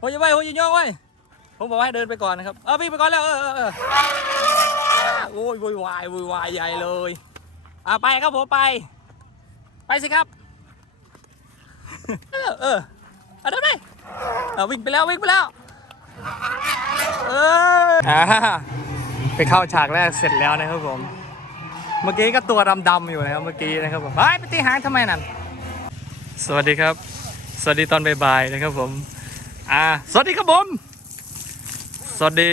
โอ้ยไปโอ้ยย่าย่องไว้ผมบอกให้เดินไปก่อนนะครับ เออวิ่งไปก่อนแล้ว เออเออเออโอ้ยโวยวายโวยวายใหญ่เลย อะไปครับผมไป ไปสิครับ เออเออเอาเดินไปเอาวิ่งไปแล้ววิ่งไปแล้ว เอออ่าไปเข้าฉากแรกเสร็จแล้วนะครับผม เมื่อกี้ก็ตัวดำๆอยู่นะครับเมื่อกี้นะครับผมไปไปตีหางทำไมนั่น สวัสดีครับ สวัสดีตอนบ่ายๆนะครับผม อ่าสวัสดีครับผม สวัสดี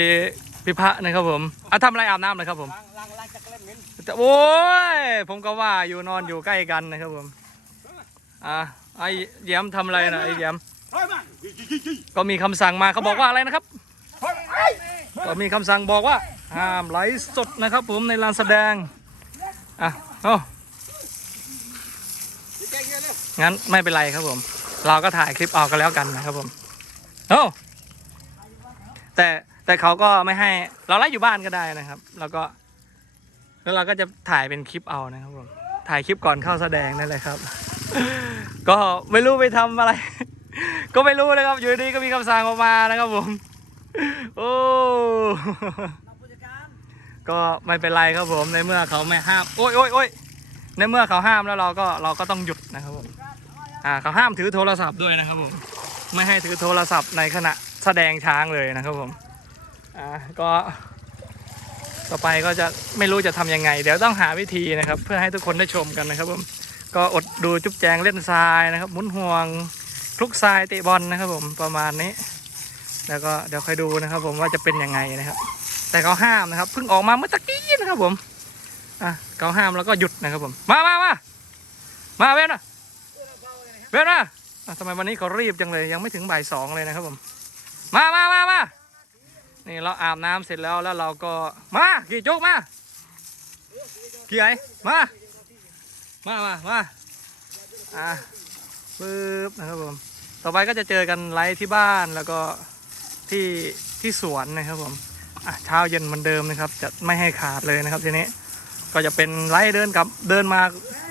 พี่พระนะครับผมอะทำอะไรอาบน้ำเลยครับผม ล้างล้างล้างจักรเล่นเหม็นแต่โอ้ยผมก็ว่าอยู่นอนอยู่ใกล้กันนะครับผม อ่าไอ้แย้มทำอะไรนะไอ้แย้มเยมายี่ยี่ยี่ก็มีคำสั่งมาเขาบอกว่าอะไรนะครับเฮ้ยเฮ้ยก็มีคำสั่งบอกว่าห้ามไลฟ์สดนะครับผมในลานแสดงอะโอ้แกเงี้ยเร็วงั้นไม่เป็นไรครับผม เราก็ถ่ายคลิปเอากันแล้วกันนะครับผม โอ้แต่แต่เขาก็ไม่ให้เราไลฟ์อยู่บ้านก็ได้นะครับ แล้วก็แล้วเราก็จะถ่ายเป็นคลิปเอานะครับผมถ่ายคลิปก่อนเข้าแสดงนั่นแหละครับ ก็ไม่รู้ไปทำอะไร ก็ไม่รู้นะครับ อยู่ดีๆก็มีคำสั่งออกมานะครับผมโอ้ก็ไม่เป็นไรครับผมในเมื่อเขาไม่ห้ามโอ้ยโอ้ยโอ้ยในเมื่อเขาห้ามแล้วเราก็เราก็ต้องหยุดนะครับผมอ่าเขาห้ามถือโทรศัพท์ด้วยนะครับผม ไม่ให้ถือโทรศัพท์ในขณะแสดงช้างเลยนะครับผม อ่าก็ต่อไปก็จะไม่รู้จะทำยังไง เดี๋ยวต้องหาวิธีนะครับ เพื่อให้ทุกคนได้ชมกันนะครับผมก็อดดูจุ๊บแจงเล่นทรายนะครับหมุนห่วงคลุกทรายเตะบอลนะครับผมประมาณนี้ แล้วก็เดี๋ยวค่อยดูนะครับ ผมว่าจะเป็นยังไงนะครับ แต่เขาห้ามนะครับเพิ่งออกมาเมื่อตะกี้นะครับผมอะเขาห้ามแล้วก็หยุดนะครับผม มามามามาเว้นนะเว้นนะ ทำไมวันนี้เขารีบจังเลยยังไม่ถึงบ่ายสองเลยนะครับผม มามามามานี่เราอาบน้ำเสร็จแล้วแล้วเราก็มากี่โจกมากี่ไอมา มามามาอะปึ๊บนะครับผม ต่อไปก็จะเจอกันไลฟ์ที่บ้านแล้วก็ที่ที่สวนนะครับผมอะเช้าเย็นเหมือนเดิมนะครับ จะไม่ให้ขาดเลยนะครับทีนี้ก็จะเป็นไล่เดินกลับเดินมา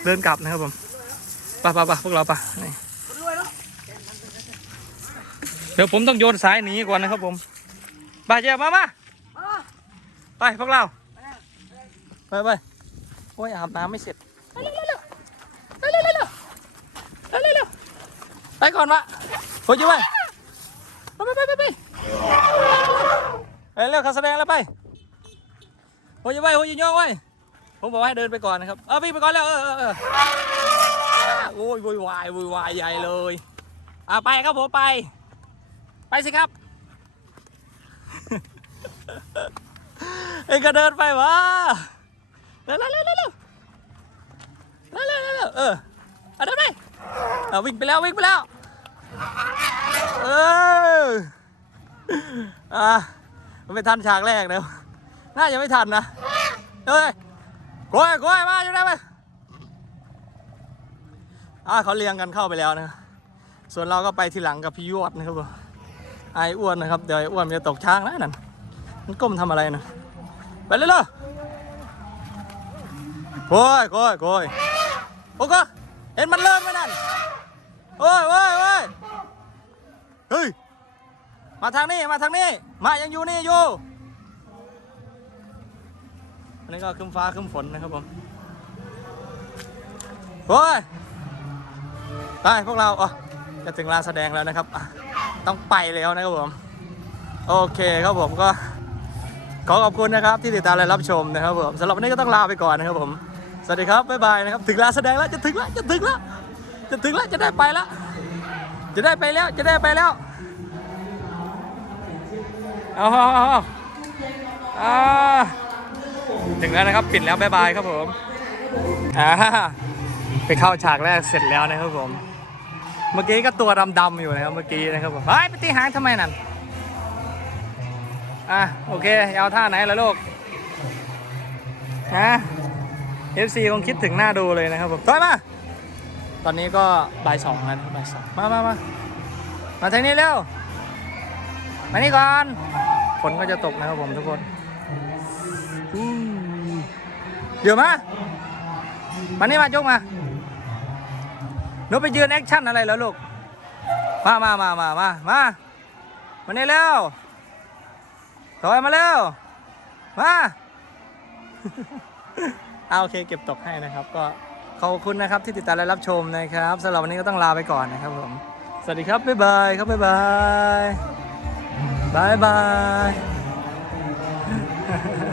เดินกลับนะครับผมไปะปะปะพวกเราปะนี่ เดี๋ยวผมต้องโยนสายหนีก่อนนะครับผมไปเจ้ามามาไปพวกเรา ไปไปโอ้ยอาบน้ำไม่เสร็จไปก่อนวะโอ้ยเจ้าไปไปไปไปไปเร็วเขาแสดงแล้วไปโอ้ยไปโอ้ยย่องไปผมบอกให้เดินไปก่อนนะครับเออพี่ไปก่อนแล้วเออโอ้ยวุ่นวายวุ่นวายใหญ่เลยอะไปครับผมไป ไปสิครับ เองก็เดินไปวะเร็วเร็วเร็วเร็วเร็วเร็วเร็วเออเอาเดินไปเอาวิ่งไปแล้ววิ่งไปแล้วเอออะไม่ทันฉากแรกเดี๋ยวน่าจะไม่ทันนะเฮ้ยก้อยก้อยมาอยู่ได้ไปอ่าเขาเรียงกันเข้าไปแล้วนะ ส่วนเราก็ไปทีหลังกับพี่ยอดนะครับผม ไอ้อ้วนนะครับ เดี๋ยวไอ้อ้วนมันจะตกช้างนะนั่น มันก้มทำอะไรนะ ไปเลยเลยโกยโกยโกยโอ้ก็เห็นมันเริ่มไหมนั่น โอ้ยโอ้ยโอ้ยเฮ้ย มาทางนี้ มาทางนี้ มายังอยู่นี่อยู่อันนี้ก็ครึ้มฟ้าครึ้มฝนนะครับผมโอ้ย ไปพวกเราอ๋อจะถึงลานแสดงแล้วนะครับอะ ต้องไปแล้วนะครับผม โอเคครับผมก็ ขอขอบคุณนะครับที่ติดตามและรับชมนะครับผมสำหรับวันนี้ก็ต้องลาไปก่อนนะครับผม สวัสดีครับบ๊ายบายนะครับ ถึงลาแสดงแล้วจะถึงแล้วจะถึงแล้วจะถึงแล้วจะได้ไปแล้ว จะได้ไปแล้วจะได้ไปแล้วเอาเอาเอาเอาอ่าถึงแล้วนะครับปิดแล้วบ๊ายบายครับผมอ่าไปเข้าฉากแรกเสร็จแล้วนะครับผม เมื่อกี้ก็ตัวดำๆอยู่นะครับเมื่อกี้นะครับผมไปไปตีหางทำไมนั่นอะโอเคเอาท่าไหนล่ะลูกฮะ FC คงคิดถึงหน้าดูเลยนะครับผมถอยมา ตอนนี้ก็บ่ายสองแล้วนะครับบ่ายสองมามามามาทางนี้เร็ว มานี่ก่อน ฝนก็จะตกนะครับผมทุกคนเดี๋ยวมา มานี่มายกมา หนูไปยืนแอคชั่นอะไรแล้วลูก มามามามามามามานี่เร็วถอยมาเร็วมาเอาโอเคเก็บตกให้นะครับ ก็ขอบคุณนะครับที่ติดตามและรับชมนะครับสำหรับวันนี้ก็ต้องลาไปก่อนนะครับผม สวัสดีครับ บ๊ายบายครับ บ๊ายบาย บ๊ายบาย